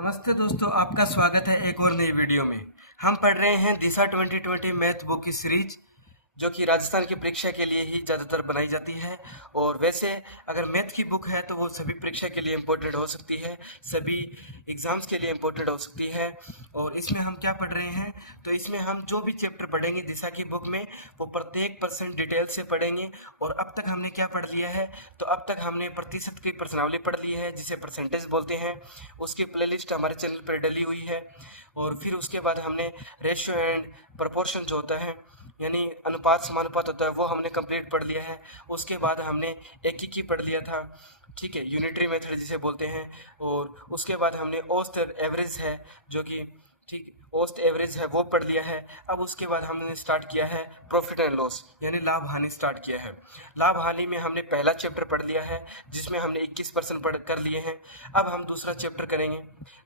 नमस्ते दोस्तों, आपका स्वागत है एक और नई वीडियो में। हम पढ़ रहे हैं दिशा 2020 मैथ बुक की सीरीज, जो कि राजस्थान की परीक्षा के लिए ही ज़्यादातर बनाई जाती है। और वैसे अगर मैथ की बुक है तो वो सभी परीक्षा के लिए इम्पोर्टेंट हो सकती है, सभी एग्ज़ाम्स के लिए इम्पोर्टेंट हो सकती है। और इसमें हम क्या पढ़ रहे हैं, तो इसमें हम जो भी चैप्टर पढ़ेंगे दिशा की बुक में वो प्रत्येक % डिटेल से पढ़ेंगे। और अब तक हमने क्या पढ़ लिया है, तो अब तक हमने प्रतिशत की प्रश्नावली पढ़ ली है, जिसे परसेंटेज बोलते हैं। उसकी प्लेलिस्ट हमारे चैनल पर डली हुई है। और फिर उसके बाद हमने रेशियो एंड प्रपोर्शन जो होता है, यानी अनुपात समानुपात होता है, वो हमने कंप्लीट पढ़ लिया है। उसके बाद हमने एकीकी पढ़ लिया था, ठीक है, यूनिटरी मेथड जिसे बोलते हैं। और उसके बाद हमने औसत एवरेज है, जो कि ठीक औसत एवरेज है, वो पढ़ लिया है। अब उसके बाद हमने स्टार्ट किया है प्रॉफिट एंड लॉस, यानी लाभ हानि स्टार्ट किया है। लाभ हानि में हमने पहला चैप्टर पढ़ लिया है, जिसमें हमने 21% पढ़ कर लिए हैं। अब हम दूसरा चैप्टर करेंगे,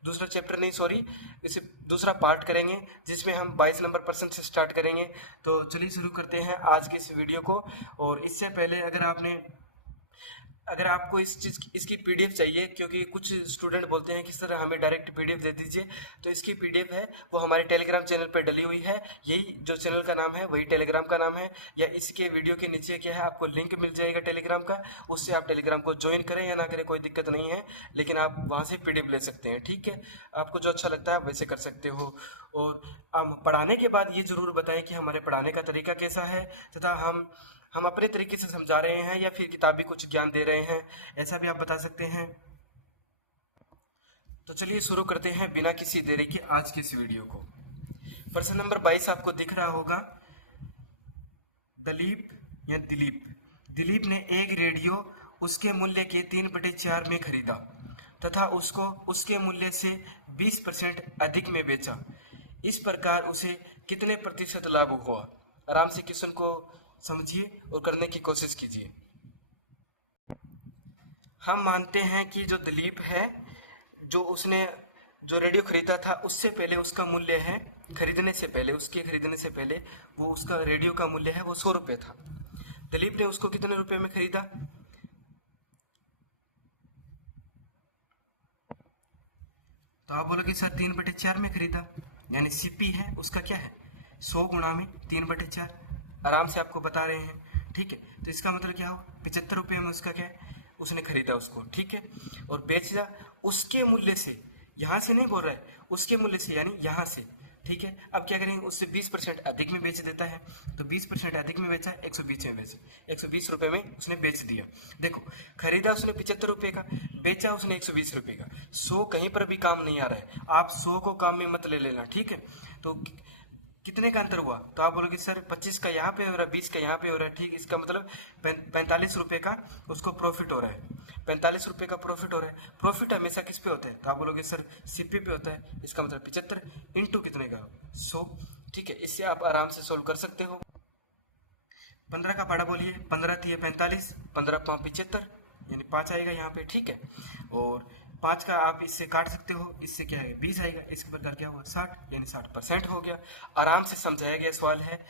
दूसरा चैप्टर नहीं सॉरी, इसे दूसरा पार्ट करेंगे, जिसमें हम 22 नंबर % से स्टार्ट करेंगे। तो चलिए शुरू करते हैं आज के इस वीडियो को। और इससे पहले अगर आपको इसकी पीडीएफ चाहिए, क्योंकि कुछ स्टूडेंट बोलते हैं कि सर हमें डायरेक्ट पीडीएफ दे दीजिए, तो इसकी पीडीएफ है वो हमारे टेलीग्राम चैनल पर डली हुई है। यही जो चैनल का नाम है वही टेलीग्राम का नाम है, या इसके वीडियो के नीचे क्या है आपको लिंक मिल जाएगा टेलीग्राम का, उससे आप टेलीग्राम को ज्वाइन करें या ना करें कोई दिक्कत नहीं है, लेकिन आप वहाँ से पीडीएफ ले सकते हैं। ठीक है, आपको जो अच्छा लगता है आप वैसे कर सकते हो। और हम पढ़ाने के बाद ये ज़रूर बताएं कि हमारे पढ़ाने का तरीका कैसा है, तथा हम अपने तरीके से समझा रहे हैं या फिर किताबी कुछ ज्ञान दे रहे हैं, ऐसा भी आप बता सकते हैं। तो चलिए शुरू करते हैं बिना किसी देरी के आज की इस वीडियो को। प्रश्न नंबर 22 आपको दिख रहा होगा। दिलीप ने एक रेडियो उसके मूल्य के 3/4 में खरीदा तथा उसको उसके मूल्य से 20% अधिक में बेचा। इस प्रकार उसे कितने प्रतिशत लाभ हुआ? आराम से क्वेश्चन को समझिए और करने की कोशिश कीजिए। हम मानते हैं कि जो दिलीप है, जो रेडियो खरीदा था, उससे पहले उसका मूल्य है, खरीदने से पहले वो उसका रेडियो का मूल्य है वो 100 रुपये था। दिलीप ने उसको कितने रुपए में खरीदा? तो आप बोलोगे सर 3/4 में खरीदा, यानी सीपी है उसका क्या है 100 गुणा में 3/4। आराम से आपको बता रहे हैं, ठीक है। तो इसका मतलब क्या हो, 75 रुपये में उसका क्या है, उसने खरीदा उसको, ठीक है। और बेचा उसके मूल्य से, यहाँ से नहीं बोल रहा है, उसके मूल्य से यानी यहाँ से, ठीक है। अब क्या करेंगे, उससे 20% अधिक में बेच देता है। तो 20% अधिक में बेचा, 120 में बेचा, 120 रुपये में उसने बेच दिया। देखो, खरीदा उसने 75 रुपये का, बेचा उसने 120 रुपये का। 100 कहीं पर भी काम नहीं आ रहा है, आप 100 को काम में मत ले लेना, ठीक है। तो कितने का अंतर हुआ? तो आप बोलोगे सर 25 का यहाँ पे हो रहा है, 20 का यहाँ पे हो रहा है, ठीक। इसका मतलब 45 रुपये का उसको प्रॉफिट हो रहा है, 45 रुपये का प्रॉफिट हो रहा है। प्रॉफिट हमेशा किस पे होता है? तो आप बोलोगे सर सीपी पे होता है। इसका मतलब 75 इंटू कितने का, 100, ठीक है। इससे आप आराम से सोल्व कर सकते हो। 15 का पाड़ा बोलिए, 15 थी 45, 15 5 75, यानी 5 आएगा यहाँ पे, ठीक है। और 5 का आप इससे काट सकते हो, इससे क्या है 20 आएगा, इसके प्रकार क्या हुआ 60, यानी 60% हो गया। आराम से समझाया गया सवाल है,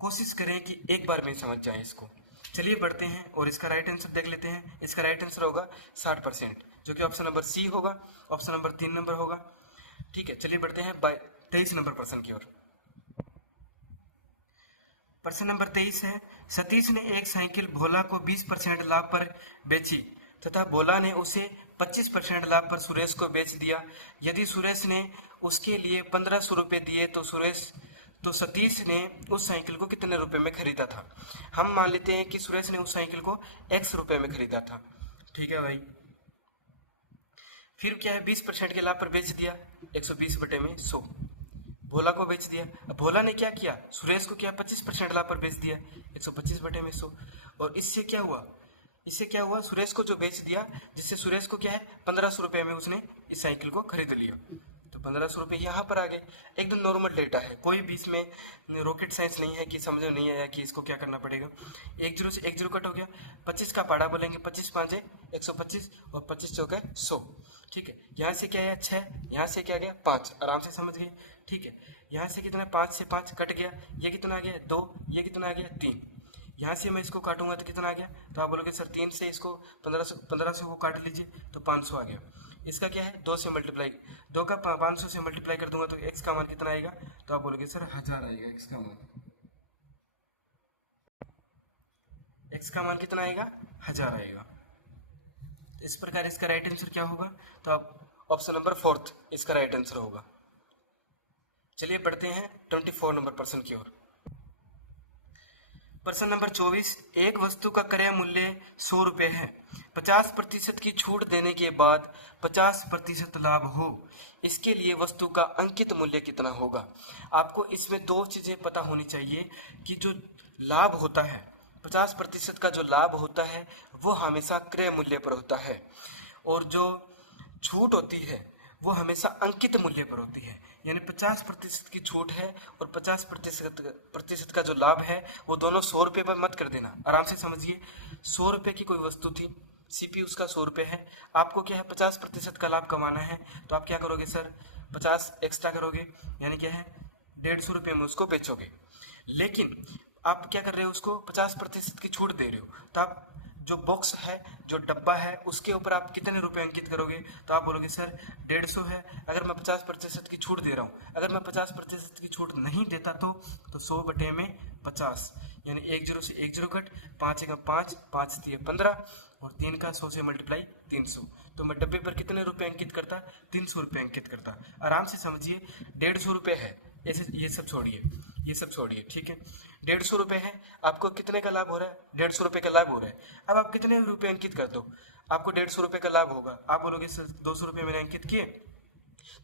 कोशिश करें कि एक बार में समझ जाए इसको। चलिए बढ़ते हैं और इसका राइट आंसर देख लेते हैं। इसका राइट आंसर होगा 60%, जो कि ऑप्शन नंबर सी होगा, ऑप्शन नंबर 3 नंबर होगा, ठीक है। चलिए बढ़ते हैं 23 नंबर प्रश्न की ओर। प्रश्न नंबर 23 है, सतीश ने एक साइकिल भोला को 20% लाभ पर बेची तथा भोला ने उसे 25% लाभ पर सुरेश को बेच दिया। यदि सुरेश ने उसके लिए 1500 रुपये दिए तो सतीश ने उस साइकिल को कितने रुपए में खरीदा था? हम मान लेते हैं कि सुरेश ने उस साइकिल को x रुपए में खरीदा था, ठीक है भाई। फिर क्या है, 20% के लाभ पर बेच दिया, 120/100 भोला को बेच दिया। अब भोला ने क्या किया, सुरेश को क्या 25% लाभ पर बेच दिया, 125/100। और इससे क्या हुआ, सुरेश को जो बेच दिया, जिससे सुरेश को क्या है 1500 रुपये में उसने इस साइकिल को खरीद लिया। तो 1500 रुपये यहाँ पर आ गए। एकदम नॉर्मल डेटा है, कोई भी इसमें रॉकेट साइंस नहीं है कि समझ में नहीं आया कि इसको क्या करना पड़ेगा। 1 0 से 1 0 कट हो गया। 25 का पाड़ा बोलेंगे, 25 5 125 और 25 चौके 100, ठीक है। यहाँ से क्या है 6, यहाँ से क्या गया 5, आराम से समझ गए, ठीक है। यहाँ से कितना 5 से 5 कट गया, ये कितना आ गया 2, ये कितना आ गया 3। यहाँ से मैं इसको काटूंगा तो कितना आ गया, तो आप बोलोगे सर 3 से इसको 1500 को काट लीजिए तो 500 आ गया। इसका क्या है 2 से मल्टीप्लाई, 2 का 500 से मल्टीप्लाई कर दूंगा तो x का मान कितना आएगा, तो आप बोलोगे सर 1000 आएगा x का मान। x का मान कितना आएगा 1000 आएगा। इस प्रकार इसका राइट आंसर क्या होगा, तो आप ऑप्शन नंबर 4 इसका राइट आंसर होगा। चलिए पढ़ते हैं 24 नंबर प्रश्न की ओर। प्रश्न नंबर 24, एक वस्तु का क्रय मूल्य 100 रुपये है, 50% की छूट देने के बाद 50% लाभ हो, इसके लिए वस्तु का अंकित मूल्य कितना होगा। आपको इसमें दो चीजें पता होनी चाहिए कि जो लाभ होता है 50% का जो लाभ होता है वो हमेशा क्रय मूल्य पर होता है, और जो छूट होती है वो हमेशा अंकित मूल्य पर होती है। यानी 50% की छूट है और 50% का जो लाभ है वो दोनों 100 रुपये पर मत कर देना। आराम से समझिए, 100 रुपये की कोई वस्तु थी, सीपी उसका 100 रुपये है, आपको क्या है 50% का लाभ कमाना है, तो आप क्या करोगे सर 50 एक्स्ट्रा करोगे, यानी क्या है 150 रुपये में उसको बेचोगे। लेकिन आप क्या कर रहे हो, उसको 50% की छूट दे रहे हो, तो आप जो बॉक्स है, जो डब्बा है, उसके ऊपर आप कितने रुपए अंकित करोगे, तो आप बोलोगे सर 150 है, अगर मैं 50% की छूट दे रहा हूँ, अगर मैं 50% की छूट नहीं देता तो 100 बटे में 50, यानी 1 0 से 1 0 कट, 5 का 5, 5 3 15 और 3 का 100 से मल्टीप्लाई 300, तो मैं डब्बे पर कितने रुपए अंकित करता, 300 रुपये अंकित करता। आराम से समझिए, 150 रुपये है, ऐसे ये सब छोड़िए, ये सब छोड़िए, ठीक है, 150 रुपये है, आपको कितने का लाभ हो रहा है, 150 रुपये का लाभ हो रहा है। अब आप कितने रुपए अंकित कर दो, आपको 150 रुपये का लाभ होगा। आप बोलोगे सर 200 रुपये मैंने अंकित किए,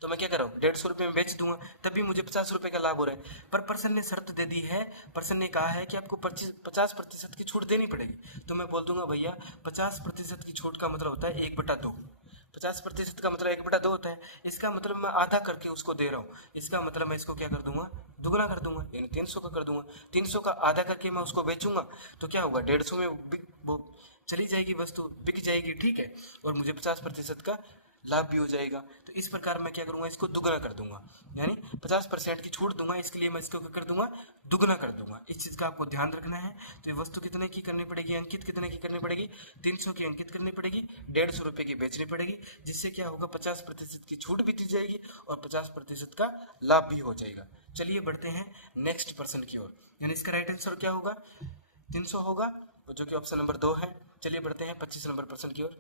तो मैं क्या कर रहा हूँ 150 रुपये में बेच दूंगा, तब भी मुझे 50 रुपये का लाभ हो रहा है। पर पर्सन ने शर्त दे दी है, पर्सन ने कहा है कि आपको 50% की छूट देनी पड़ेगी, तो मैं बोल दूंगा भैया 50% की छूट का मतलब होता है 1/2, 50% का मतलब 1/2 होता है, इसका मतलब मैं आधा करके उसको दे रहा हूँ, इसका मतलब मैं इसको क्या कर दूंगा, दुगना कर दूंगा, यानी 300 का कर दूंगा। 300 का आधा करके मैं उसको बेचूंगा तो क्या होगा, 150 में वो चली जाएगी, वस्तु बिक जाएगी, ठीक है, और मुझे 50% का लाभ भी हो जाएगा। तो इस प्रकार मैं क्या करूंगा, इसको दुगना कर दूंगा, यानी 50% की छूट दूंगा, इसके लिए मैं इसको क्या कर दूंगा, दुगना कर दूंगा। इस चीज का आपको ध्यान रखना है। तो ये वस्तु कितने की करनी पड़ेगी, अंकित कितने की करनी पड़ेगी, 300 की अंकित करनी पड़ेगी, 150 रुपये की बेचनी पड़ेगी, जिससे क्या होगा 50% की छूट भी दी जाएगी और 50% का लाभ भी हो जाएगा। चलिए बढ़ते हैं नेक्स्ट प्रश्न की ओर, यानी इसका राइट आंसर क्या होगा, 300 होगा, जो कि ऑप्शन नंबर 2 है। चलिए बढ़ते हैं 25 नंबर प्रश्न की ओर।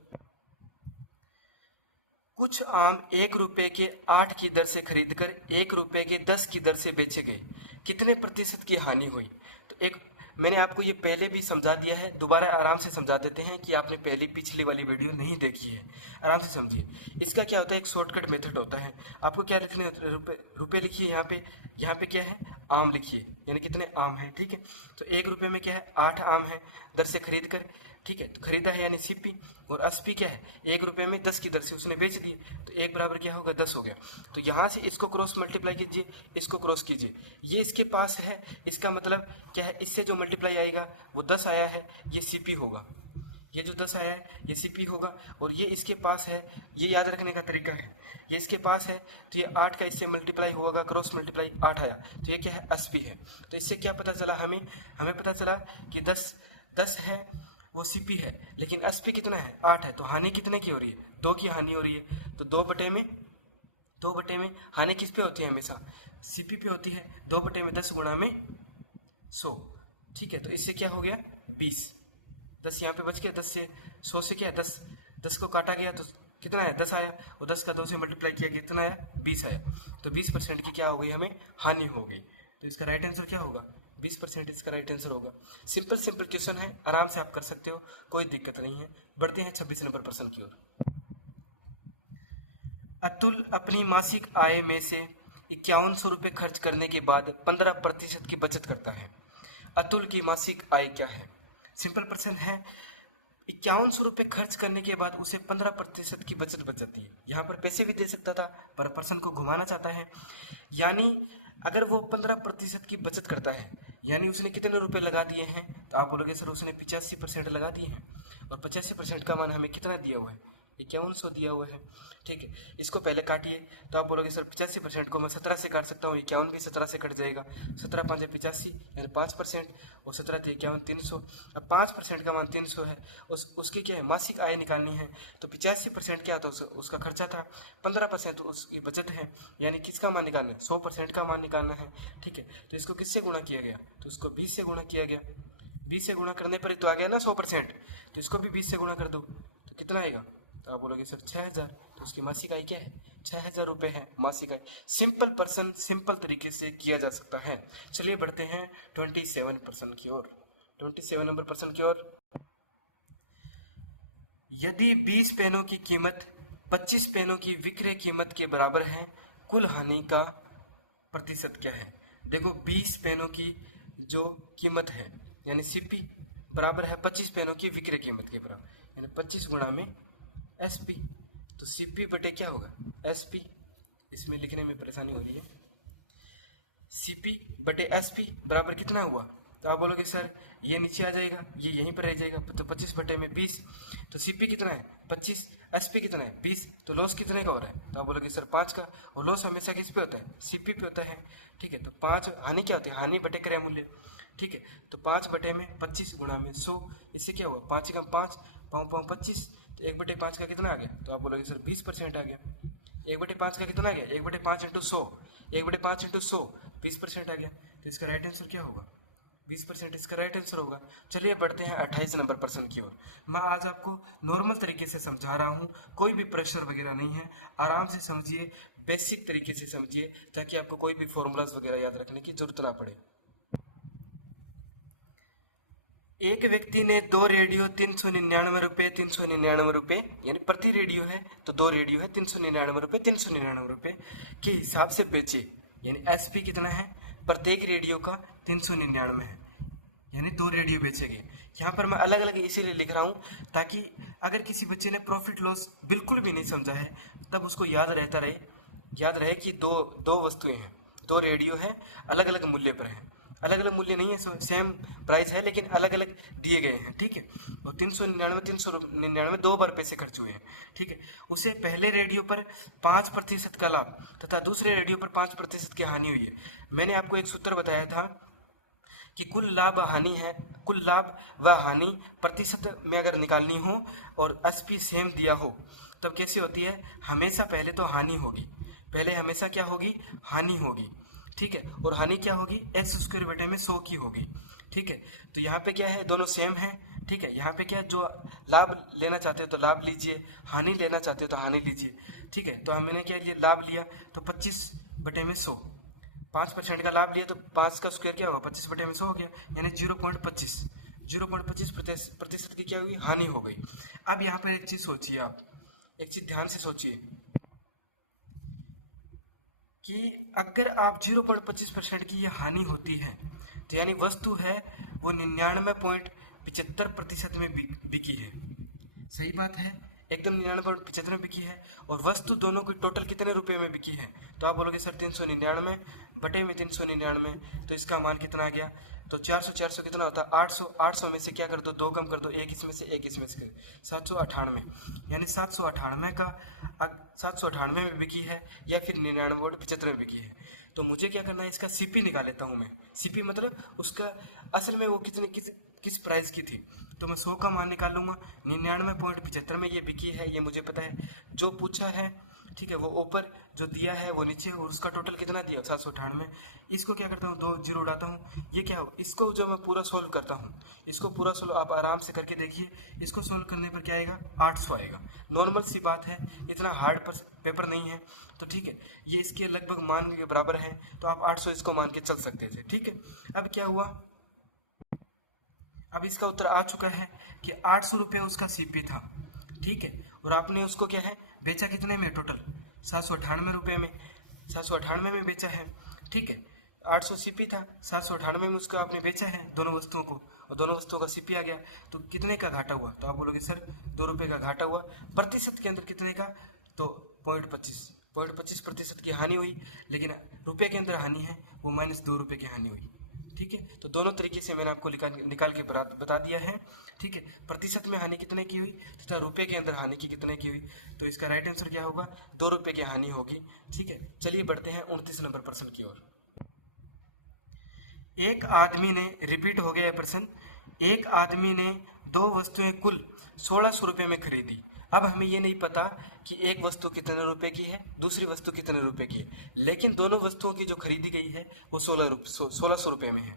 कुछ आम 1 रुपए के 8 की दर से खरीदकर 1 रुपए के 10 की दर से बेचे गए, कितने प्रतिशत की हानि हुई। तो एक मैंने आपको ये पहले भी समझा दिया है, दोबारा आराम से समझा देते हैं कि आपने पहली पिछली वाली वीडियो नहीं देखी है। आराम से समझिए, इसका क्या होता है, एक शॉर्टकट मेथड होता है। आपको क्या लिखने होते हैं, रुपए लिखिए, यहाँ पे क्या है, आम लिखिए, यानी कितने आम हैं, ठीक है। तो 1 रुपए में क्या है, 8 आम है, दर से खरीद कर, ठीक है, तो खरीदा है यानी सीपी, और एसपी क्या है, 1 रुपए में 10 की दर से उसने बेच दिए, तो 1 बराबर क्या होगा, 10 हो गया। तो यहाँ से इसको क्रॉस मल्टीप्लाई कीजिए, इसको क्रॉस कीजिए, ये इसके पास है, इसका मतलब क्या है, इससे जो मल्टीप्लाई आएगा वो 10 आया है, ये सीपी होगा, ये जो 10 आया है ये सीपी होगा, और ये इसके पास है, ये याद रखने का तरीका है, ये इसके पास है, तो ये 8 का इससे मल्टीप्लाई होगा, क्रॉस मल्टीप्लाई 8 आया, तो ये क्या है, एसपी है। तो इससे क्या पता चला हमें पता चला कि 10 है वो सीपी है, लेकिन एसपी कितना है, 8 है, तो हानि कितने की हो रही है, 2 की हानि हो रही है। तो 2 बटे में हानि किस पे होती है, हमेशा सीपी पे होती है। 2 बटे में 10 गुणा में 100, ठीक है, तो इससे क्या हो गया 20, 10 यहाँ पे बच गया, 10 से 100 से क्या 10 को काटा गया तो कितना है, 10 आया, और 10 का 2 से मल्टीप्लाई किया कितना आया, 20 आया। तो 20% की क्या हो गई, हमें हानि हो गई। तो इसका राइट आंसर क्या होगा, 20% इसका राइट आंसर होगा। सिंपल क्वेश्चन है, आराम से आप कर सकते हो, कोई दिक्कत नहीं है। बढ़ते हैं 26 नंबर प्रश्न की ओर। अतुल अपनी मासिक आय में से 5100 रुपये खर्च करने के बाद 15% की बचत करता है। अतुल की मासिक आय क्या है। सिंपल प्रश्न है, 5100 रुपये खर्च करने के बाद उसे 15% की बचत बच जाती है। यहाँ पर पैसे भी दे सकता था, पर पर्सन को घुमाना चाहता है, यानी अगर वो 15% की बचत करता है, यानी उसने कितने रुपए लगा दिए हैं, तो आप बोलोगे सर उसने 85% लगा दिए हैं, और 85% का मान हमें कितना दिया हुआ है, 5100 दिया हुआ है। ठीक है, इसको पहले काटिए तो आप बोलोगे सर 85% को मैं 17 से काट सकता हूँ, 51 भी 17 से कट जाएगा, 17 5 85 यानी 5%, और 17 थे 51 300। अब 5% का मान 300 है, उसकी क्या है मासिक आय निकालनी है, तो 85% क्या था उसका खर्चा था, 15% उसकी बचत है, यानी किसका मान निकालना है 100% का मान निकालना है। ठीक है, तो इसको किससे गुणा किया गया, तो इसको 20 से गुणा किया गया, 20 से गुणा करने पर ही तो आ गया ना 100%, तो इसको भी 20 से गुणा कर दो तो कितना आएगा, तो आप बोलोगे सर 6000, तो उसकी मासिक आय क्या है 6000 रुपये है मासिक आय। सिंपल पर्सन सिंपल तरीके से किया जा सकता है। चलिए बढ़ते हैं 27% की ओर, 27 नंबर पर्सन की ओर। यदि 20 पेनों की कीमत 25 पेनों की विक्रय कीमत के बराबर है, कुल हानि का प्रतिशत क्या है। देखो 20 पेनों की जो कीमत है यानी सीपी बराबर है 25 पेनों की विक्रय कीमत के बराबर, यानी 25 गुणा में एसपी, तो सीपी बटे क्या होगा एसपी, इसमें लिखने में परेशानी हो रही है, सीपी बटे एसपी बराबर कितना हुआ, तो आप बोलोगे सर ये नीचे आ जाएगा, ये यहीं पर रह जाएगा, तो 25 बटे में 20, तो सीपी कितना है 25, एसपी कितना है 20, तो लॉस कितने का हो रहा है, तो आप बोलोगे सर 5 का, और लॉस हमेशा किस पे होता है सीपी पे होता है। ठीक है, तो 5 हानि क्या होती है, हानि बटे क्रय मूल्य। ठीक है, तो 5 बटे में 25 गुणा में 100, इससे क्या हुआ 5 कम 5 पाँव पाँव 25, तो 1/5 का कितना आ गया, तो आप बोलोगे सर 20% आ गया। 1/5 का कितना आ गया 1/5 इंटू 100, 1/5 इंटू 100 20% आ गया, तो इसका राइट आंसर क्या होगा 20% इसका राइट आंसर होगा। चलिए बढ़ते हैं 28 नंबर पर्सन की ओर। मैं आज आपको नॉर्मल तरीके से समझा रहा हूँ, कोई भी प्रेशर वगैरह नहीं है, आराम से समझिए, बेसिक तरीके से समझिए, ताकि आपको कोई भी फॉर्मूलाज वगैरह याद रखने की जरूरत ना पड़े। एक व्यक्ति ने 2 रेडियो 399 रुपये 399 रुपये, यानी प्रति रेडियो है तो 2 रेडियो है 399 रुपये 399 रुपये के हिसाब से बेचे, यानी एसपी कितना है प्रत्येक रेडियो का 399 है, यानी 2 रेडियो बेचे गए। यहाँ पर मैं अलग अलग इसीलिए लिख रहा हूँ ताकि अगर किसी बच्चे ने प्रॉफिट लॉस बिल्कुल भी नहीं समझा है तब उसको याद रहे कि दो वस्तुएं हैं, 2 रेडियो है, अलग अलग मूल्य पर है, अलग अलग मूल्य नहीं है, सेम प्राइस है लेकिन अलग अलग दिए गए हैं। ठीक है, और 399 2 बार पैसे खर्च हुए हैं। ठीक है, उसे पहले रेडियो पर 5% का लाभ तथा दूसरे रेडियो पर 5% की हानि हुई है। मैंने आपको एक सूत्र बताया था कि कुल लाभ व हानि प्रतिशत में अगर निकालनी हो और एसपी सेम दिया हो तब कैसे होती है, हमेशा पहले तो हानि होगी, पहले हमेशा क्या होगी हानि होगी। ठीक है, और हानि क्या होगी एक्स स्क्वायर बटे में 100 की होगी। ठीक है, तो यहाँ पे क्या है दोनों सेम है। ठीक है, यहाँ पे क्या जो लाभ लेना चाहते हो तो लाभ लीजिए, हानि लेना चाहते हो तो हानि लीजिए। ठीक है, तो हमने क्या लिया लाभ लिया तो 25 बटे में 100, 5% का लाभ लिया तो 5 का स्क्वायर क्या होगा 25 बटे में 100 हो गया, यानी 0.25 प्रतिशत की क्या हुई हानि हो गई। अब यहाँ पर एक चीज सोचिए, आप एक चीज ध्यान से सोचिए कि अगर आप 0.25% की ये हानि होती है तो यानी वस्तु है वो 99.75% में बिकी है। सही बात है, एकदम 99.75 में बिकी है, और वस्तु दोनों की टोटल कितने रुपए में बिकी है, तो आप बोलोगे सर 399 बटे में 399, तो इसका मान कितना आ गया, तो 400 कितना होता है 800 में से क्या कर दो 2 कम कर दो, एक इसमें से 798, यानी 798 में बिकी है या फिर 99.75 में बिकी है। तो मुझे क्या करना है इसका सीपी निकाल लेता हूँ मैं, सीपी मतलब उसका असल में वो किस प्राइस की थी, तो मैं 100 का मान निकाल लूंगा, 99.75 में ये बिकी है ये मुझे पता है, जो पूछा है ठीक है वो ऊपर जो दिया है वो नीचे, और उसका टोटल कितना दिया 798। इसको क्या करता हूँ 2 जीरो उड़ाता हूँ, ये क्या हो इसको जो मैं पूरा सोल्व करता हूँ, इसको पूरा सोल्व आप आराम से करके देखिए, इसको सोल्व करने पर क्या आएगा 800 आएगा। नॉर्मल सी बात है, इतना हार्ड पेपर नहीं है, तो ठीक है ये इसके लगभग मान के बराबर है, तो आप 800 इसको मान के चल सकते थे। ठीक है, अब क्या हुआ, अब इसका उत्तर आ चुका है कि 800 रुपये उसका सीपी था। ठीक है, और आपने उसको क्या है बेचा कितने में, टोटल 798 रुपये में, 798 में बेचा है। ठीक है, 800 सीपी था, 798 में उसको आपने बेचा है दोनों वस्तुओं को, और दोनों वस्तुओं का सीपी आ गया, तो कितने का घाटा हुआ, तो आप बोलोगे सर 2 रुपये का घाटा हुआ, प्रतिशत के अंदर कितने का, तो 0.25% की हानि हुई, लेकिन रुपये के अंदर हानि है वो -2 रुपये की हानि हुई। ठीक है, तो दोनों तरीके से मैंने आपको निकाल के बता दिया है। ठीक है, प्रतिशत में हानि कितने की हुई तथा रुपए के अंदर हानि की कितने की हुई, तो इसका राइट आंसर क्या होगा, 2 रुपए की हानि होगी। ठीक है, चलिए बढ़ते हैं 29 नंबर प्रश्न की ओर। एक आदमी ने, रिपीट हो गया प्रश्न, एक आदमी ने 2 वस्तुएं कुल 1600 रुपये में खरीदी। अब हमें ये नहीं पता कि एक वस्तु कितने रुपए की है, दूसरी वस्तु कितने रुपए की है, लेकिन दोनों वस्तुओं की जो खरीदी गई है वो 1600 रुपये में है।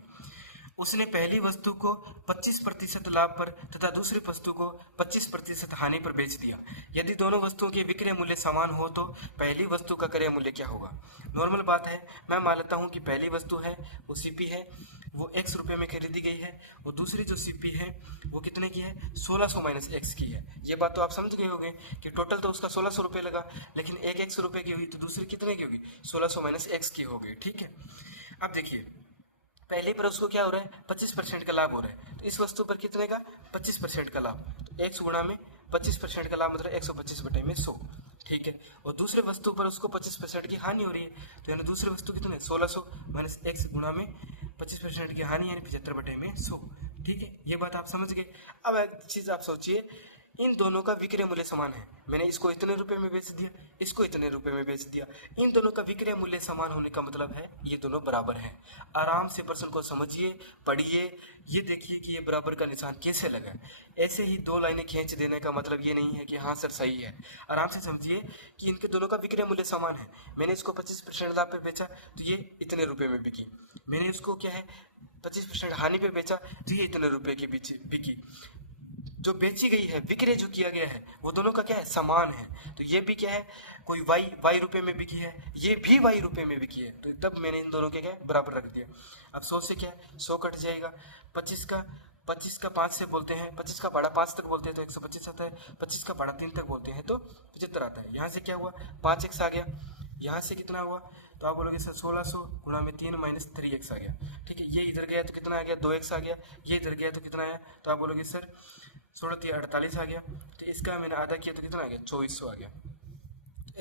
उसने पहली वस्तु को 25% लाभ पर तथा दूसरी वस्तु को 25% हानि पर बेच दिया। यदि दोनों वस्तुओं के विक्रय मूल्य समान हो तो पहली वस्तु का क्रय मूल्य क्या होगा। नॉर्मल बात है, मैं मान लेता हूँ कि पहली वस्तु है वो सीपी है, वो x रुपये में खरीदी गई है, और दूसरी जो सीपी है वो कितने की है, 1600 माइनस x की है। ये बात तो आप समझ गए होंगे कि टोटल तो उसका 1600 रुपये लगा, लेकिन एक x रुपये की हुई तो दूसरी कितने की होगी, 1600 माइनस x की होगी। ठीक है, अब देखिए पहले पर उसको क्या हो रहा है, 25% का लाभ हो रहा है, तो इस वस्तु पर कितने का, 25% का लाभ, तो x गुणा में 25% का लाभ मतलब 125/100। ठीक है, और दूसरे वस्तु पर उसको 25% की हानि हो रही है, तो यानी दूसरी वस्तु कितने, 1600 माइनस x गुणा में 25% की हानि यानी 75/100। ठीक है, ये बात आप समझ गए। अब एक चीज आप सोचिए, इन दोनों का विक्रय मूल्य समान है, मैंने इसको इतने रुपए में बेच दिया, इसको इतने रुपए में बेच दिया, इन दोनों का विक्रय मूल्य समान होने का मतलब है ये दोनों बराबर हैं। आराम से प्रश्न को समझिए, पढ़िए, ये देखिए कि ये बराबर का निशान कैसे लगा। ऐसे ही 2 लाइनें खींच देने का मतलब ये नहीं है कि हाँ सर सही है। आराम से समझिए कि इनके दोनों का विक्रय मूल्य समान है। मैंने इसको 25% लाभ पे बेचा तो ये इतने रुपए में बिकी, मैंने इसको क्या है 25% हानि पे बेचा तो ये इतने रुपए की बिकी। जो बेची गई है, विक्रय जो किया गया है वो दोनों का क्या है, समान है। तो ये भी क्या है, कोई वाई रुपए में बिकी है, ये भी वाई रुपए में बिकी है, तो तब मैंने इन दोनों के क्या बराबर रख दिया। अब 100 से क्या है, 100 कट जाएगा, 25 का 5 से बोलते हैं, 25 का भाड़ा 5 तक बोलते हैं तो 125 आता है, 25 का भाड़ा 3 तक बोलते हैं तो 75 आता है। यहाँ से क्या हुआ, 5x आ गया, यहाँ से कितना हुआ, तो आप बोलोगे सर 1600 गुणा में 3 माइनस 3x आ गया। ठीक है, ये इधर गया तो कितना आ गया, 2x आ गया, ये इधर गया तो कितना आया, तो आप बोलोगे सर 16×3 = 48 आ गया, तो इसका मैंने आधा किया तो कितना आ गया, 2400 आ गया।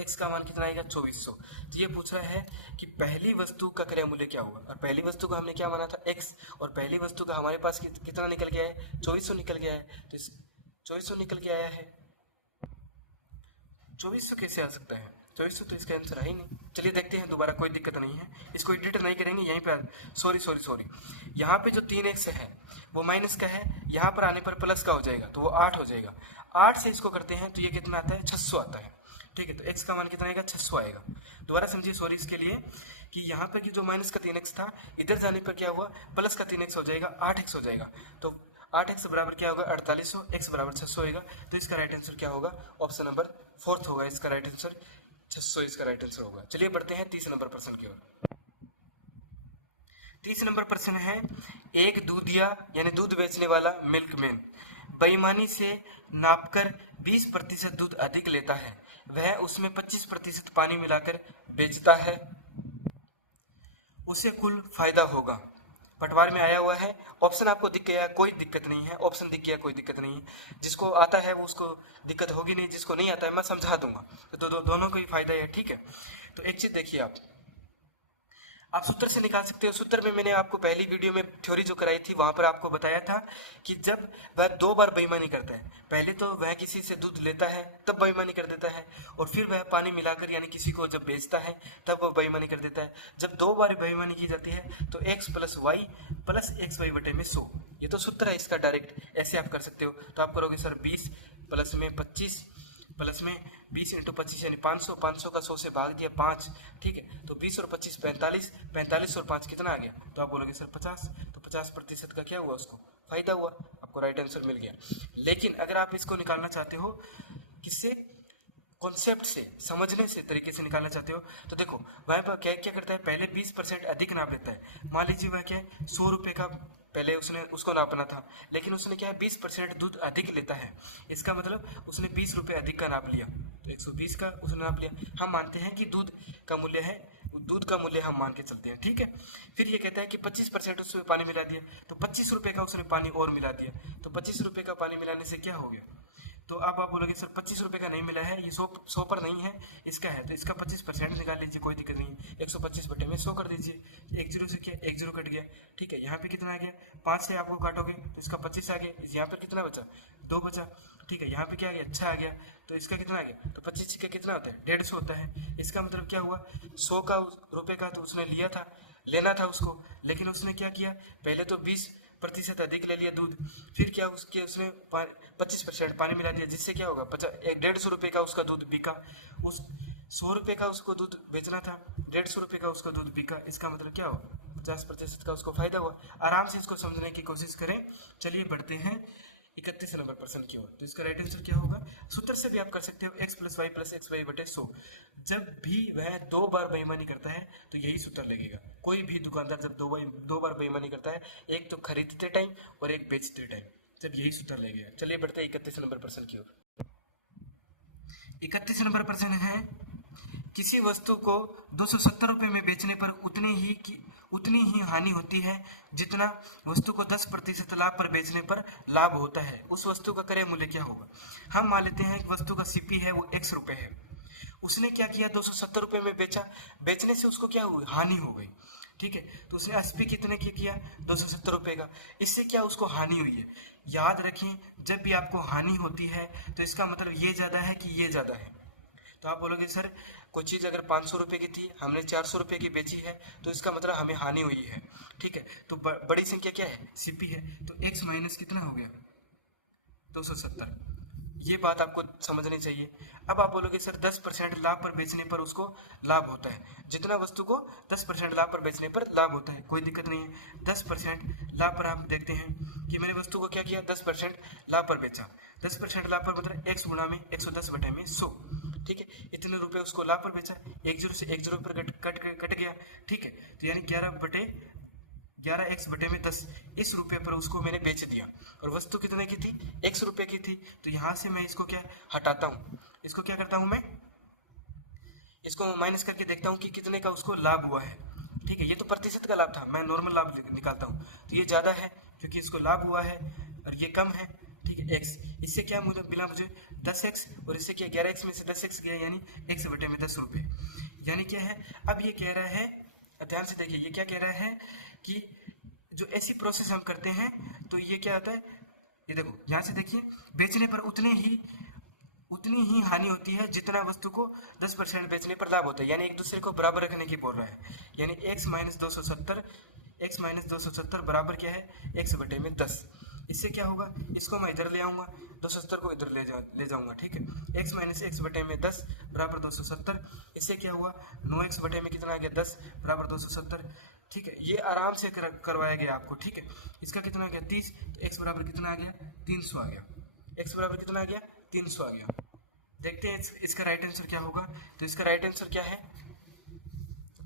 x का मान कितना आएगा, 2400। तो ये पूछ रहा है कि पहली वस्तु का क्रय मूल्य क्या होगा, और पहली वस्तु का हमने क्या माना था x, और पहली वस्तु का हमारे पास कितना निकल गया है, 2400 निकल गया है, तो इस 2400 निकल के आया है। 2400 कैसे आ सकता है, 2400 तो इसका आंसर है ही नहीं। चलिए देखते हैं दोबारा, कोई दिक्कत नहीं है, इसको एडिट नहीं करेंगे, यहीं पे सॉरी यहाँ पे जो 3x है वो माइनस का है, यहाँ पर आने पर प्लस का हो जाएगा तो वो 8 हो जाएगा। 8 से इसको करते हैं तो ये कितना आता है, 600 आता है। ठीक है, तो x का मान कितना आएगा, 600 आएगा। दोबारा समझिए, सॉरी इसके लिए कि यहाँ पर की जो माइनस का 3x था, इधर जाने पर क्या हुआ, प्लस का 3x हो जाएगा, 8x हो जाएगा, तो 8x बराबर क्या होगा, 4800, x बराबर 600 होगा। तो इसका राइट आंसर क्या होगा, ऑप्शन नंबर 4 होगा, इसका राइट आंसर 600 इसका राइट आंसर होगा। चलिए बढ़ते हैं 30 नंबर प्रश्न की ओर। 30 नंबर प्रश्न है, एक दूधिया यानी दूध बेचने वाला मिल्कमैन बेईमानी से नापकर 20% दूध अधिक लेता है, वह उसमें 25% पानी मिलाकर बेचता है, उसे कुल फायदा होगा। पटवार में आया हुआ है, ऑप्शन आपको दिख गया, कोई दिक्कत नहीं है, ऑप्शन दिख गया कोई दिक्कत नहीं है, जिसको आता है वो उसको दिक्कत होगी नहीं, जिसको नहीं आता है मैं समझा दूंगा, तो दोनों को ही फायदा है। ठीक है, तो एक चीज देखिए, आप सूत्र से निकाल सकते हो। सूत्र में मैंने आपको पहली वीडियो में थ्योरी जो कराई थी वहां पर आपको बताया था कि जब वह 2 बार बेईमानी करता है, पहले तो वह किसी से दूध लेता है तब बेईमानी कर देता है, और फिर वह पानी मिलाकर यानी किसी को जब बेचता है तब वह बेईमानी कर देता है। जब 2 बार बेईमानी की जाती है तो x + y + xy/100, ये तो सूत्र है इसका, डायरेक्ट ऐसे आप कर सकते हो। तो आप करोगे सर 20 प्लस में 25 प्लस में 20 × 25 यानी 500, 500 का 100 से भाग दिया 5। ठीक है, तो 20 और 25 45, 45 और 5 कितना आ गया, तो आप बोलोगे सर 50, तो 50% का क्या हुआ, उसको फायदा हुआ, आपको राइट आंसर मिल गया। लेकिन अगर आप इसको निकालना चाहते हो किससे, कॉन्सेप्ट से, समझने से, तरीके से निकालना चाहते हो, तो देखो वहाँ पर क्या क्या करता है, पहले 20% अधिक नाप लेता है। मान लीजिए वह क्या है, 100 रुपये का पहले उसको नापना था, लेकिन उसने क्या है 20% दूध अधिक लेता है, इसका मतलब उसने 20 रुपये अधिक का नाप लिया, तो 120 का उसने नाप लिया। हम मानते हैं कि दूध का मूल्य है, दूध का मूल्य हम मान के चलते हैं। ठीक है, फिर ये कहता है कि 25% उसमें पानी मिला दिया, तो 25 रुपये का उसने पानी और मिला दिया, तो 25 रुपये का पानी मिलाने से क्या हो गया, तो अब आप बोलोगे सर 25 रुपये का नहीं मिला है, ये 100 पर नहीं है, इसका है, तो इसका 25% निकाल लीजिए, कोई दिक्कत नहीं। 125 बटे में 100 कर दीजिए, 1 जीरो से क्या 1 जीरो कट गया, ठीक है। यहाँ पे कितना आ गया, 5 से आपको काटोगे तो इसका 25 आ गया, यहाँ पर कितना बचा, 2 बचा, ठीक है। यहाँ पे क्या आ गया, अच्छा आ गया, तो इसका कितना आ गया, तो 25 का कितना होता है, 150 होता है। इसका मतलब क्या हुआ, 100 का रुपये का तो उसने लिया था, लेना था उसको, लेकिन उसने क्या किया, पहले तो 20% अधिक ले लिया दूध, फिर क्या उसके उसने 25% पानी मिला दिया, जिससे क्या होगा, 150 रुपये का उसका दूध बिका। उस 100 रुपये का उसको दूध बेचना था, 150 रुपये का उसका दूध बिका, इसका मतलब क्या हुआ, 50% का उसको फायदा हुआ। आराम से इसको समझने की कोशिश करें। चलिए बढ़ते हैं 31 नंबर प्रश्न की ओर। तो इसका राइट आंसर क्या होगा, सूत्र से भी आप कर सकते हो, x + y + xy बटे 100। जब भी वह 2 बार बेईमानी करता है तो यही सूत्र लगेगा। कोई भी दुकानदार जब 2 बार बेईमानी करता है, एक तो खरीदते टाइम और एक बेचते टाइम, जब यही सूत्र लगेगा। चलिए बढ़ते हैं 31 नंबर प्रश्न की ओर। 31 नंबर प्रश्न है, किसी वस्तु को 270 रुपये में बेचने पर उतनी ही हानि होती है जितना वस्तु को 10% लाभ पर बेचने पर लाभ होता है। उस वस्तु का क्रय मूल्य क्या होगा। हम मान लेते हैं कि वस्तु का सीपी है वो x रुपये है, उसने क्या किया, 270 रुपये में बेचा, बेचने से उसको क्या हुई, हानि हो गई, ठीक है। तो उसने एसपी कितने की किया, 270 रुपये का, इससे क्या उसको हानि हुई है। याद रखें, जब भी आपको हानि होती है तो इसका मतलब ये ज़्यादा है कि ये ज़्यादा है। तो आप बोलोगे सर कोई चीज़ अगर 500 रुपये की थी, हमने 400 रुपये की बेची है, तो इसका मतलब हमें हानि हुई है, ठीक है। तो बड़ी संख्या क्या है, सीपी है, तो x माइनस कितना हो गया, 270। ये बात आपको समझनी चाहिए। अब आप बोलोगे सर 10% लाभ पर बेचने पर उसको लाभ होता है, जितना वस्तु को 10% लाभ पर बेचने पर लाभ होता है, कोई दिक्कत नहीं है। 10% लाभ पर आप देखते हैं कि मैंने वस्तु को क्या किया, 10% लाभ पर बेचा, 10% लाभ पर मतलब x गुणा में 110 बटे में 100, ठीक है। इतने रुपए उसको लाभ पर बेचा, 1 जीरो से 1 जीरो पर कट गया, ठीक है। तो यानी 11x बटे में 10, इस रुपये पर उसको मैंने बेच दिया, और वस्तु कितने की थी, x रुपये की थी। तो यहाँ से मैं इसको क्या हटाता हूँ, इसको क्या करता हूँ, मैं इसको माइनस करके देखता हूँ कि कितने का उसको लाभ हुआ है, ठीक है। ये तो प्रतिशत का लाभ था, मैं नॉर्मल लाभ निकालता हूँ, तो ये ज़्यादा है क्योंकि इसको लाभ हुआ है, और ये कम है, ठीक है, x। इससे क्या मुझे मिला, मुझे 10x, और इससे क्या 11x में से 10x गया, यानी x बटे में 10 रुपये, यानी क्या है। अब ये कह रहा है, ध्यान से देखिए, ये क्या कह रहा है कि जो ऐसी प्रोसेस हम करते हैं तो ये क्या आता है, ये देखो यहाँ से देखिए, बेचने पर उतनी ही हानि होती है जितना वस्तु को 10% बेचने पर लाभ होता है, यानी एक दूसरे को बराबर रखने की बोल रहा है। यानी x माइनस 270 बराबर क्या है, x बटे में 10। इससे क्या होगा, इसको मैं इधर ले आऊँगा, 270 को इधर ले जाऊँगा, ठीक है। x माइनस x बटे में 10 बराबर 270। इससे क्या हुआ, 9x बटे में कितना आ गया, 10 बराबर 270, ठीक है। ये आराम से करवाया गया आपको, ठीक है। इसका कितना आ गया, 30, तो x बराबर कितना आ गया, 300 आ गया, x बराबर कितना आ गया, 300 आ गया। देखते हैं इसका राइट आंसर क्या होगा। तो इसका राइट आंसर क्या है,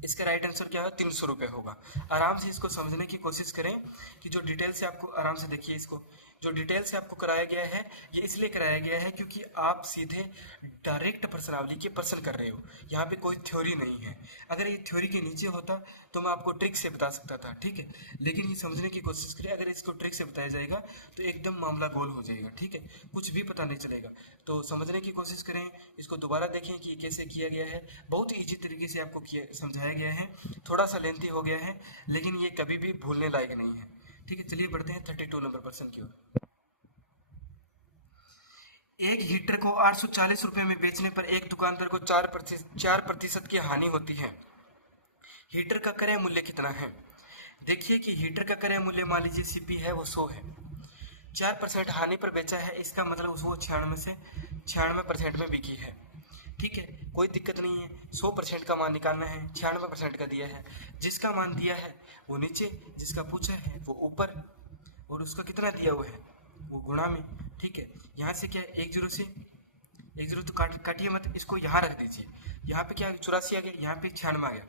इसका राइट आंसर क्या है, 300 रुपये होगा। आराम से इसको समझने की कोशिश करें कि जो डिटेल से आपको, आराम से देखिए इसको, जो डिटेल से आपको कराया गया है, ये इसलिए कराया गया है क्योंकि आप सीधे डायरेक्ट प्रश्नावली के प्रश्न कर रहे हो, यहाँ पे कोई थ्योरी नहीं है। अगर ये थ्योरी के नीचे होता तो मैं आपको ट्रिक से बता सकता था, ठीक है, लेकिन ये समझने की कोशिश करें, अगर इसको ट्रिक से बताया जाएगा तो एकदम मामला गोल हो जाएगा, ठीक है, कुछ भी पता नहीं चलेगा। तो समझने की कोशिश करें, इसको दोबारा देखें कि कैसे किया गया है। बहुत ही ईजी तरीके से आपको समझाया गया है, थोड़ा सा लेंथी हो गया है, लेकिन ये कभी भी भूलने लायक नहीं है, ठीक है। चलिए बढ़ते हैं 32 नंबर प्रश्न की ओर। एक हीटर को 840 रुपये में बेचने पर एक दुकानदार को 4% की हानि होती है। हीटर का क्रय मूल्य कितना है। देखिए कि हीटर का क्रय मूल्य मान लीजिए सीपी है वो 100 है, 4% हानि पर बेचा है, इसका मतलब उसको 96% में बिकी है, ठीक है, कोई दिक्कत नहीं है। 100% का मान निकालना है, 96% का दिया है, जिसका मान दिया है वो नीचे, जिसका पूछा है वो ऊपर, और उसका कितना दिया हुआ है वो गुणा में, ठीक है। यहाँ से क्या 1 जीरो तो काटिए मत, इसको यहाँ रख दीजिए। यहाँ पे क्या 84 आ गया, यहाँ पे 96 आ गया।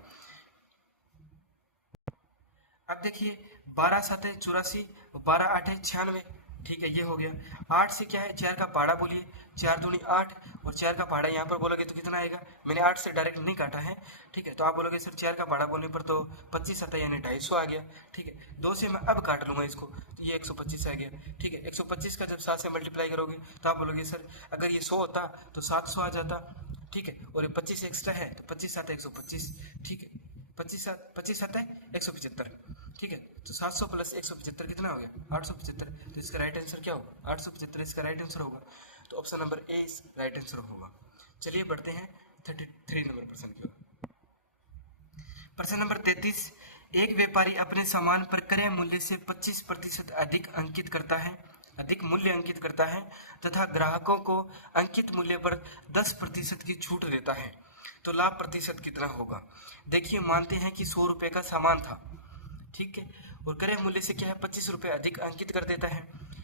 अब देखिए 12 7 84, 12 8 96, ठीक है, ये हो गया। 8 से क्या है, 4 का पहाड़ा बोलिए, 4 दूनी 8, और 4 का पहाड़ा यहाँ पर बोलोगे तो कितना आएगा। मैंने 8 से डायरेक्ट नहीं काटा है, ठीक है। तो आप बोलोगे सर 4 का पहाड़ा बोलने पर तो 25 आता है, यानी 250 आ गया, ठीक है। 2 से मैं अब काट लूँगा इसको, तो ये 125 आ गया, ठीक है। 125 का जब 7 से मल्टीप्लाई करोगे तो आप बोलोगे सर अगर ये 100 होता तो 700 आ जाता, ठीक है। और ये 25 एक्स्ट्रा है तो 25 आता है 125, ठीक है। 25 आता है 175, ठीक है। तो 700 प्लस 175 कितना हो गया, 875। तो इसका राइट आंसर क्या होगा, 875 इसका राइट आंसर होगा। तो ऑप्शन नंबर ए इस राइट आंसर होगा। चलिए बढ़ते हैं 33 नंबर प्रश्न की ओर। प्रश्न नंबर 33, एक व्यापारी अपने सामान पर क्रय मूल्य से 25% अधिक मूल्य अंकित करता है तथा ग्राहकों को अंकित मूल्य पर 10% की छूट देता है, तो लाभ प्रतिशत कितना होगा। देखिए, मानते हैं कि 100 रुपये का सामान था, ठीक है, और क्रय मूल्य से क्या है 25 रुपये अधिक अंकित कर देता है,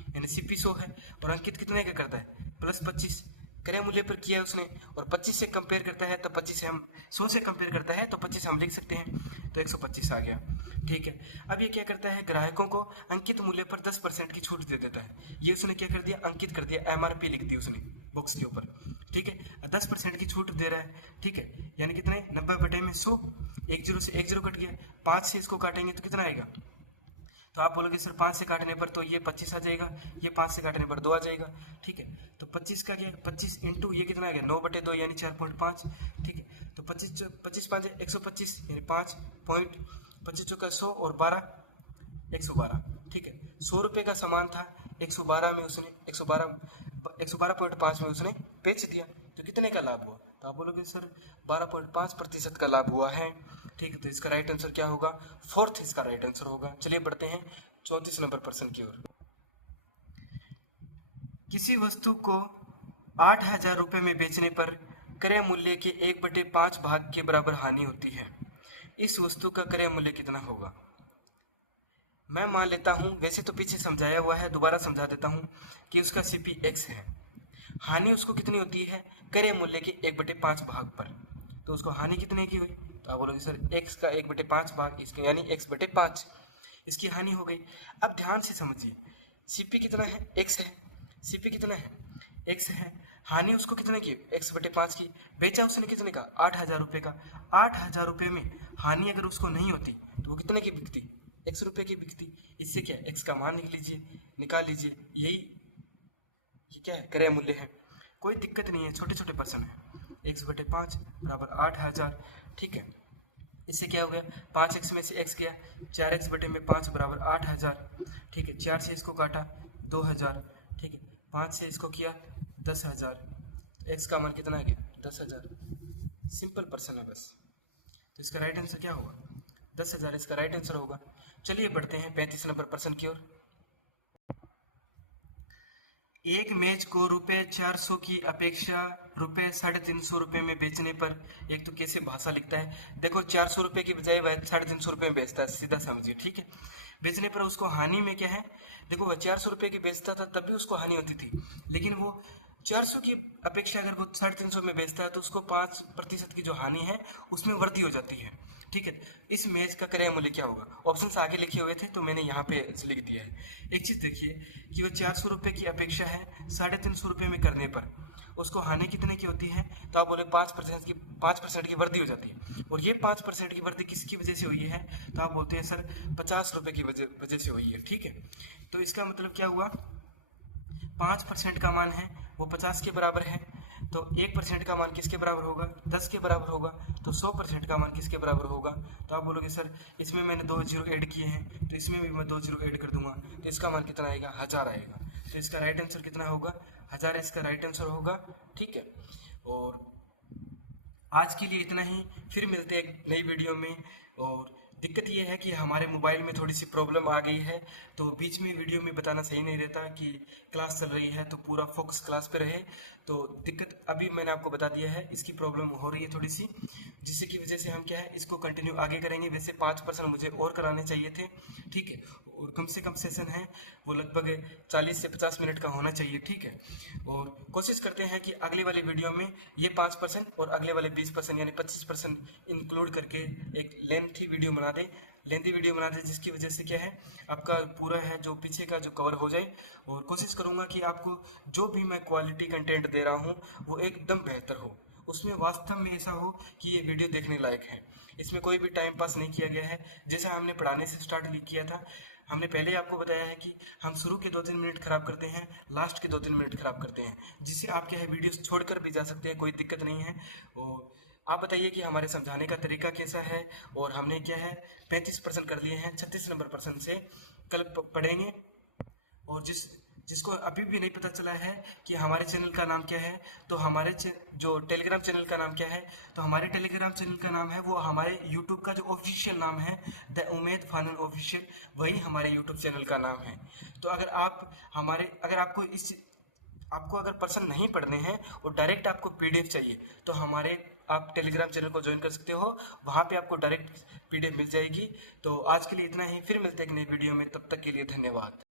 यानी सीपी 100 है और अंकित कितने का करता है +25। क्रय मूल्य पर किया उसने और 25 से कंपेयर करता है, तो 25 से हम 100 से कंपेयर करता है तो 25 हम लिख सकते हैं, तो 125 आ गया, ठीक है। अब ये क्या करता है, ग्राहकों को अंकित मूल्य पर 10% की छूट दे देता है। ये उसने क्या कर दिया, अंकित कर दिया, MRP लिख दी उसने बॉक्स के ऊपर, ठीक है। 10% की छूट दे रहा है, ठीक है, यानी कितने 90/100, 1 0 से 1 0 कट गया। 5 से इसको काटेंगे तो कितना आएगा, तो आप बोलोगे सर 5 से काटने पर तो ये 25 आ जाएगा, ये 5 से काटने पर 2 आ जाएगा, ठीक है। तो 25 का क्या, 25 इंटू ये कितना आ गया 9/2 यानी 4.5, ठीक है। तो 25 5 125 यानी 5 पॉइंट 25 चौका 100 और 12 112, ठीक है। 100 रुपये का सामान था, 112 में उसने 112.5 में उसने बेच दिया, तो कितने का लाभ हुआ, तो आप बोलोगे सर 12.5% का लाभ हुआ है, ठीक है। तो इसका राइट आंसर क्या होगा, 4th इसका राइट आंसर होगा। चलिए बढ़ते हैं 34 नंबर प्रश्न की ओर। किसी वस्तु को 8,000 रुपये में बेचने पर क्रय मूल्य के 1/5 भाग के बराबर हानि होती है। इस वस्तु का क्रय मूल्य कितना होगा। मैं मान लेता हूँ, वैसे तो पीछे समझाया हुआ है, दोबारा समझा देता हूँ कि उसका CP x है। हानि उसको कितनी होती है, क्रय मूल्य के 1/5 भाग पर, तो उसको हानि कितने की हुई, तो आप बोलोगे सर x का 1/5 भाग इसके यानी x/5 इसकी हानि हो गई। अब ध्यान से समझिए, CP कितना है, x है, CP कितना है, x है, हानि उसको कितने की, x/5 की। बेचा उसने कितने का, 8,000 रुपये का। 8,000 रुपये में हानि अगर उसको नहीं होती तो वो कितने की बिकती, x रुपये की बिकती। इससे क्या, x का मान निकाल लीजिए, यही ये क्या है, क्रय मूल्य है। कोई दिक्कत नहीं है, छोटे छोटे पर्सन है। x/5 बराबर 8,000, ठीक है। इससे क्या हो गया, 5x में से x गया, 4x/5 बराबर 8,000, ठीक है। 4 से इसको काटा 2,000, ठीक है। 5 से इसको किया 10,000, x का मान कितना गया 10,000। सिंपल पर्सन है बस, तो इसका राइट आंसर क्या होगा, 10,000 इसका राइट आंसर होगा। चलिए बढ़ते हैं 35 नंबर प्रश्न की ओर। एक मेज को ₹400 की अपेक्षा ₹350 में बेचने पर, एक तो कैसे भाषा लिखता है, देखो 400 रुपये की बजाय वह 350 रुपये में बेचता है, सीधा समझिए, ठीक है। बेचने पर उसको हानि में क्या है, देखो वह 400 रुपये की बेचता था तब भी उसको हानि होती थी, लेकिन वो 400 की अपेक्षा अगर वो 350 में बेचता है तो उसको 5% की जो हानि है उसमें वृद्धि हो जाती है, ठीक है। इस मेज का क्रय मूल्य क्या होगा, ऑप्शंस आगे लिखे हुए थे तो मैंने यहाँ पे लिख दिया है। एक चीज देखिए कि वो 400 रुपये की अपेक्षा है 350 रुपये में करने पर उसको हानि कितने की होती है, तो आप बोले 5% की वृद्धि हो जाती है। और ये 5% की वृद्धि किसकी वजह से हुई है, तो आप बोलते हैं सर 50 रुपये की वजह से हुई है, ठीक है। तो इसका मतलब क्या हुआ, 5% का मान है वो 50 के बराबर है, तो 1% का मान किसके बराबर होगा, 10 के बराबर होगा, तो 100% का मान किसके बराबर होगा, तो आप बोलोगे सर इसमें मैंने 2 जीरो ऐड किए हैं तो इसमें भी मैं 2 जीरो ऐड कर दूंगा, तो इसका मान कितना आएगा, 1000 आएगा। तो इसका राइट आंसर कितना होगा, 1000 इसका राइट आंसर होगा, ठीक है। और आज के लिए इतना ही, फिर मिलते हैं एक नई वीडियो में। और दिक्कत ये है कि हमारे मोबाइल में थोड़ी सी प्रॉब्लम आ गई है, तो बीच में वीडियो में बताना सही नहीं रहता कि क्लास चल रही है तो पूरा फोकस क्लास पे रहे। तो दिक्कत अभी मैंने आपको बता दिया है, इसकी प्रॉब्लम हो रही है थोड़ी सी, जिससे की वजह से हम क्या है इसको कंटिन्यू आगे करेंगे। वैसे 5% मुझे और कराने चाहिए थे, ठीक है, और कम से कम सेशन है वो लगभग 40 से 50 मिनट का होना चाहिए, ठीक है। और कोशिश करते हैं कि अगले वाले वीडियो में ये 5% और अगले वाले 20% यानी 25% इंक्लूड करके एक लेंथी वीडियो बना दें, लेंथी वीडियो बना दें, जिसकी वजह से क्या है आपका पूरा है जो पीछे का जो कवर हो जाए। और कोशिश करूँगा कि आपको जो भी मैं क्वालिटी कंटेंट दे रहा हूँ वो एकदम बेहतर हो, उसमें वास्तव में ऐसा हो कि ये वीडियो देखने लायक है। इसमें कोई भी टाइम पास नहीं किया गया है। जैसा हमने पढ़ाने से स्टार्ट किया था, हमने पहले ही आपको बताया है कि हम शुरू के 2-3 मिनट खराब करते हैं, लास्ट के 2-3 मिनट खराब करते हैं, जिससे आप क्या है वीडियोस छोड़कर भी जा सकते हैं, कोई दिक्कत नहीं है। और आप बताइए कि हमारे समझाने का तरीका कैसा है। और हमने क्या है 35% कर लिए हैं, 36 नंबर पर्सन से कल पढ़ेंगे। और जिसको अभी भी नहीं पता चला है कि हमारे चैनल का नाम क्या है, तो हमारे जो टेलीग्राम चैनल का नाम क्या है, तो हमारे टेलीग्राम चैनल का नाम है वो हमारे यूट्यूब का जो ऑफिशियल नाम है, द उमेद फानन ऑफिशियल, वही हमारे यूट्यूब चैनल का नाम है। तो अगर आपको अगर पर्सन नहीं पढ़ने हैं और डायरेक्ट आपको पीडीएफ चाहिए, तो आप टेलीग्राम चैनल को ज्वाइन कर सकते हो, वहाँ पे आपको डायरेक्ट पीडीएफ मिल जाएगी। तो आज के लिए इतना ही, फिर मिलते हैं एक नई वीडियो में, तब तक के लिए धन्यवाद।